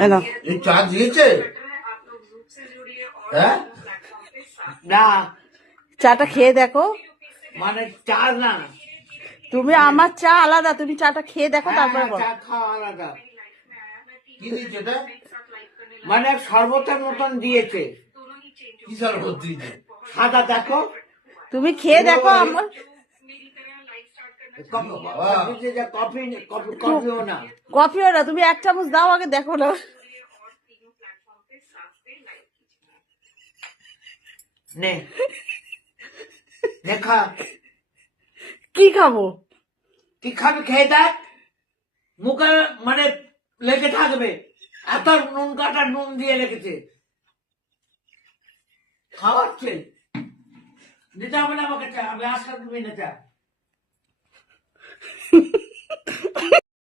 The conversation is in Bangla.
হ্যালো এই চা দিয়েছে? হ্যাঁ, না চাটা খেয়ে দেখো। মানে চা না। তুমি আমার চা আলাদা, তুমি চাটা খেয়ে দেখো তারপরে বলো। চা খাওয়া আলাদা। কি দিয়েছে এটা? মানে শরবতের মতন দিয়েছে। কি শরবত দিয়েছে? সাদা দেখো। তুমি খেয়ে দেখো আমার। বাবা। কফিও না। কফিও না, তুমি এক চামচ দাও আগে দেখো না। নে দেখা কি খাবো? কি খাবি খেয়ে দেখ, মুখে মানে লেগে থাকবে। এত নুন কাটা নুন দিয়ে রেখেছে, খাওয়াচ্ছে। দিতে হবে না আমাকে চা, আমি আসলে তুমি না চা।